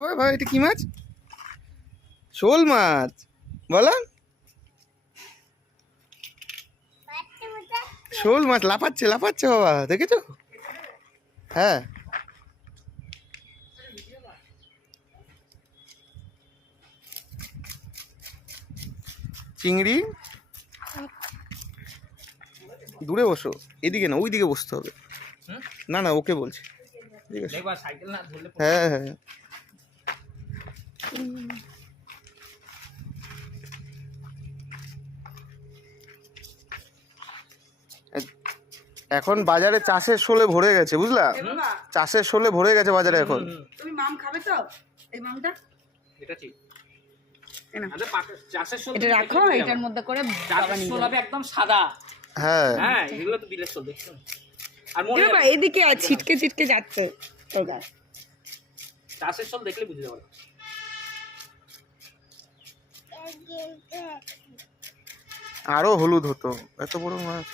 ভাই এটা কি মাছ? শোল মাছ বলো। শোল মাছ লাফাচ্ছে লাফাচ্ছে বাবা, দেখেছো? হ্যাঁ চিংড়ি। দূরে বসো, এদিকে না ওইদিকে বসতে হবে। না না ওকে বলছি, ঠিক আছে। হ্যাঁ হ্যাঁ এখন বাজারে চাষের শোলে ভরে গেছে, বুঝলা? চাষের শোলে ভরে গেছে বাজারে এখন। তুমি মাম খাবে তো? এই মামটা এটা ঠিক। এটা রাখো, এটার মধ্যে করে একদম সাদা। হ্যাঁ হ্যাঁ এগুলো তো বিলের শোল দেখছো। আর মনে বাবা এদিকে ছিটকে ছিটকে যাচ্ছে তোর গায়ে। চাষের শোল দেখলে বুঝতে পারবে। আরো হলুদ হতো, এত বড় মাছ।